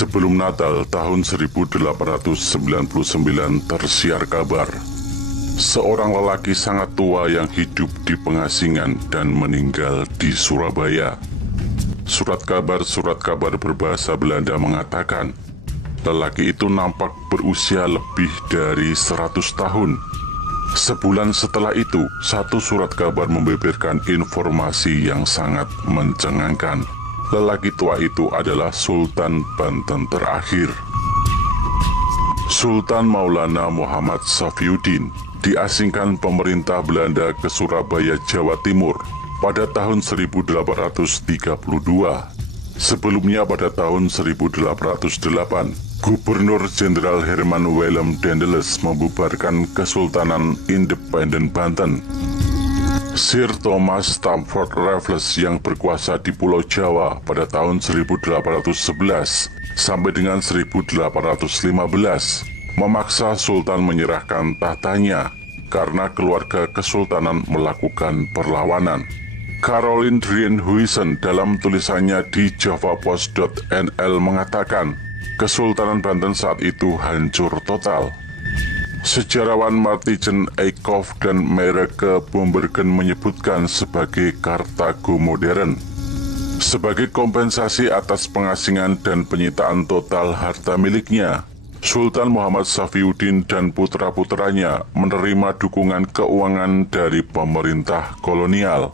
Sebelum Natal tahun 1899 tersiar kabar seorang lelaki sangat tua yang hidup di pengasingan dan meninggal di Surabaya. Surat kabar berbahasa Belanda mengatakan lelaki itu nampak berusia lebih dari 100 tahun. Sebulan setelah itu, satu surat kabar membeberkan informasi yang sangat mencengangkan. Lelaki tua itu adalah Sultan Banten terakhir. Sultan Maulana Muhammad Safiuddin diasingkan pemerintah Belanda ke Surabaya, Jawa Timur pada tahun 1832. Sebelumnya pada tahun 1808, Gubernur Jenderal Herman Willem Daendels membubarkan Kesultanan Independen Banten. Sir Thomas Stamford Raffles yang berkuasa di Pulau Jawa pada tahun 1811 sampai dengan 1815 memaksa Sultan menyerahkan tahtanya karena keluarga kesultanan melakukan perlawanan. Caroline Drienhuisen dalam tulisannya di javapost.nl mengatakan Kesultanan Banten saat itu hancur total. Sejarawan Martijen Eikhoff dan Meireke Bombergen menyebutkan sebagai Kartago modern. Sebagai kompensasi atas pengasingan dan penyitaan total harta miliknya, Sultan Muhammad Safiuddin dan putra-putranya menerima dukungan keuangan dari pemerintah kolonial.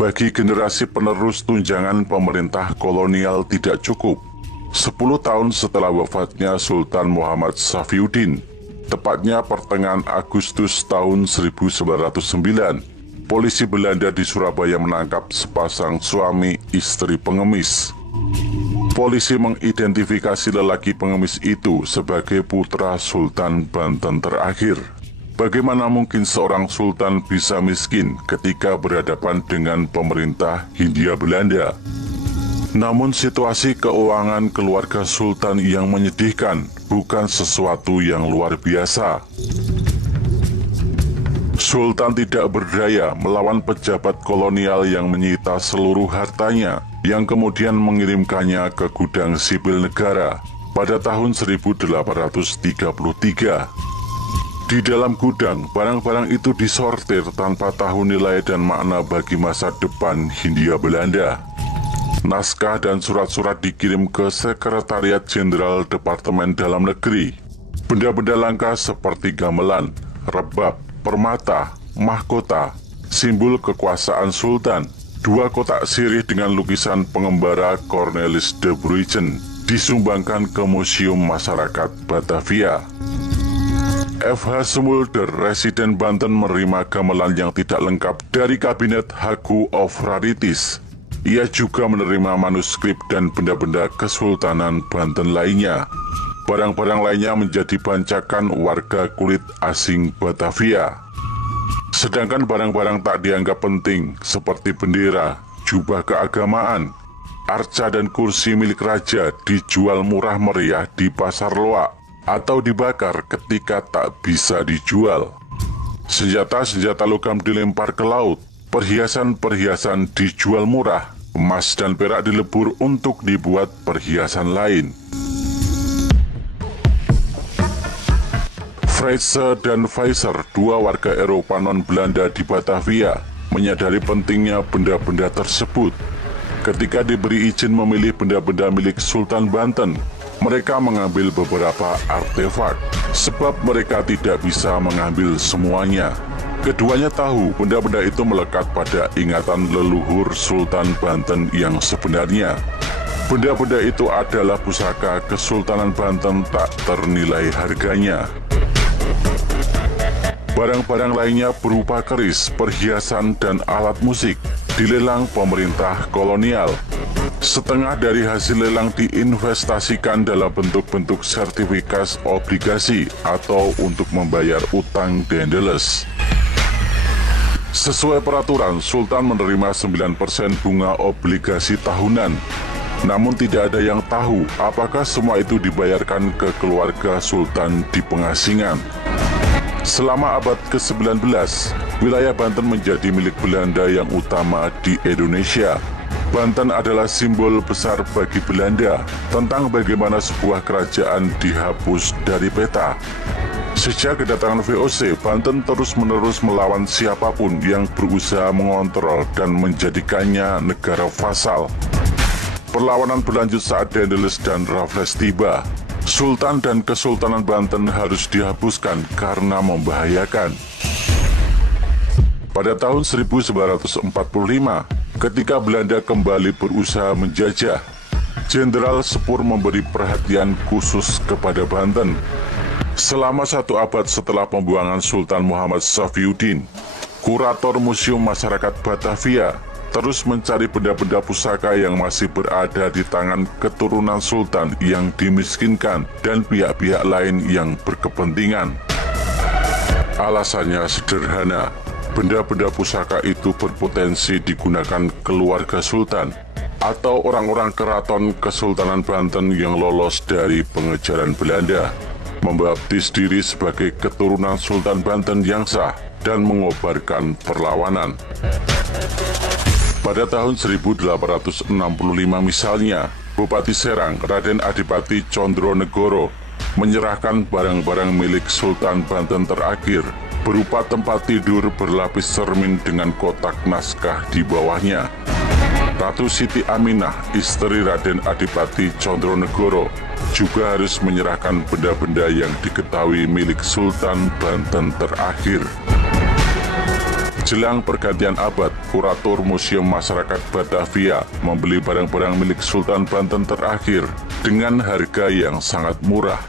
Bagi generasi penerus tunjangan pemerintah kolonial tidak cukup. 10 tahun setelah wafatnya Sultan Muhammad Safiuddin, tepatnya pertengahan Agustus tahun 1909, polisi Belanda di Surabaya menangkap sepasang suami istri pengemis. Polisi mengidentifikasi lelaki pengemis itu sebagai putra Sultan Banten terakhir. Bagaimana mungkin seorang sultan bisa miskin ketika berhadapan dengan pemerintah Hindia Belanda? Namun situasi keuangan keluarga sultan yang menyedihkan, bukan sesuatu yang luar biasa. Sultan tidak berdaya melawan pejabat kolonial yang menyita seluruh hartanya, yang kemudian mengirimkannya ke gudang sipil negara pada tahun 1833. Di dalam gudang, barang-barang itu disortir tanpa tahu nilai dan makna bagi masa depan Hindia Belanda. Naskah dan surat-surat dikirim ke Sekretariat Jenderal Departemen Dalam Negeri. Benda-benda langka seperti gamelan, rebab, permata, mahkota, simbol kekuasaan sultan, 2 kotak sirih dengan lukisan pengembara Cornelis de Bruygen disumbangkan ke Museum Masyarakat Batavia. F.H. Smulder, residen Banten, menerima gamelan yang tidak lengkap dari Kabinet Hague of Rarities. Ia juga menerima manuskrip dan benda-benda Kesultanan Banten lainnya. Barang-barang lainnya menjadi bancakan warga kulit asing Batavia. Sedangkan barang-barang tak dianggap penting seperti bendera, jubah keagamaan, arca dan kursi milik raja dijual murah meriah di pasar loak atau dibakar ketika tak bisa dijual. Senjata-senjata logam dilempar ke laut. Perhiasan-perhiasan dijual murah, emas dan perak dilebur untuk dibuat perhiasan lain. Freyse dan Weiser, 2 warga Eropa non-Belanda di Batavia, menyadari pentingnya benda-benda tersebut. Ketika diberi izin memilih benda-benda milik Sultan Banten, mereka mengambil beberapa artefak, sebab mereka tidak bisa mengambil semuanya. Keduanya tahu benda-benda itu melekat pada ingatan leluhur Sultan Banten yang sebenarnya. Benda-benda itu adalah pusaka Kesultanan Banten tak ternilai harganya. Barang-barang lainnya berupa keris, perhiasan, dan alat musik dilelang pemerintah kolonial. Setengah dari hasil lelang diinvestasikan dalam bentuk-bentuk sertifikat obligasi atau untuk membayar utang Daendels. Sesuai peraturan, Sultan menerima 9% bunga obligasi tahunan. Namun tidak ada yang tahu apakah semua itu dibayarkan ke keluarga Sultan di pengasingan. Selama abad ke-19, wilayah Banten menjadi milik Belanda yang utama di Indonesia. Banten adalah simbol besar bagi Belanda tentang bagaimana sebuah kerajaan dihapus dari peta. Sejak kedatangan VOC, Banten terus-menerus melawan siapapun yang berusaha mengontrol dan menjadikannya negara vasal. Perlawanan berlanjut saat Daendels dan Raffles tiba. Sultan dan Kesultanan Banten harus dihapuskan karena membahayakan. Pada tahun 1945, ketika Belanda kembali berusaha menjajah, Jenderal Sepur memberi perhatian khusus kepada Banten. Selama 1 abad setelah pembuangan Sultan Muhammad Safiuddin, kurator Museum Masyarakat Batavia terus mencari benda-benda pusaka yang masih berada di tangan keturunan Sultan yang dimiskinkan dan pihak-pihak lain yang berkepentingan. Alasannya sederhana. Benda-benda pusaka itu berpotensi digunakan keluarga Sultan atau orang-orang keraton Kesultanan Banten yang lolos dari pengejaran Belanda, membaptis diri sebagai keturunan Sultan Banten yang sah dan mengobarkan perlawanan. Pada tahun 1865 misalnya, Bupati Serang Raden Adipati Condronegoro menyerahkan barang-barang milik Sultan Banten terakhir berupa tempat tidur berlapis cermin dengan kotak naskah di bawahnya. Ratu Siti Aminah, istri Raden Adipati Condronegoro, juga harus menyerahkan benda-benda yang diketahui milik Sultan Banten terakhir. Jelang pergantian abad, kurator Museum Masyarakat Batavia membeli barang-barang milik Sultan Banten terakhir dengan harga yang sangat murah.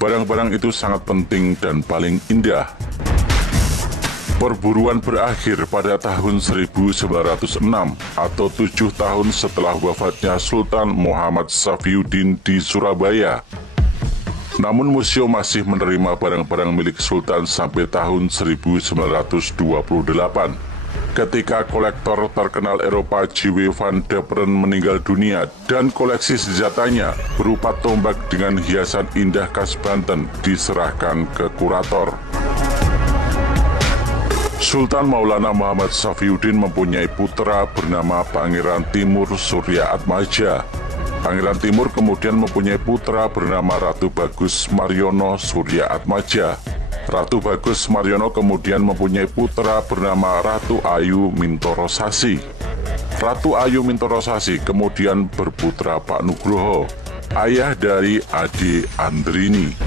Barang-barang itu sangat penting dan paling indah. Perburuan berakhir pada tahun 1906 atau 7 tahun setelah wafatnya Sultan Muhammad Safiuddin di Surabaya. Namun museum masih menerima barang-barang milik Sultan sampai tahun 1928. Ketika kolektor terkenal Eropa J.W. van Deperen meninggal dunia dan koleksi senjatanya berupa tombak dengan hiasan indah khas Banten diserahkan ke kurator. Sultan Maulana Muhammad Safiuddin mempunyai putra bernama Pangeran Timur Surya Atmaja. Pangeran Timur kemudian mempunyai putra bernama Ratu Bagus Mariono Surya Atmaja. Ratu Bagus Mariono kemudian mempunyai putra bernama Ratu Ayu Mintoro Sasi. Ratu Ayu Mintoro Sasi kemudian berputra Pak Nugroho, ayah dari Ade Andrini.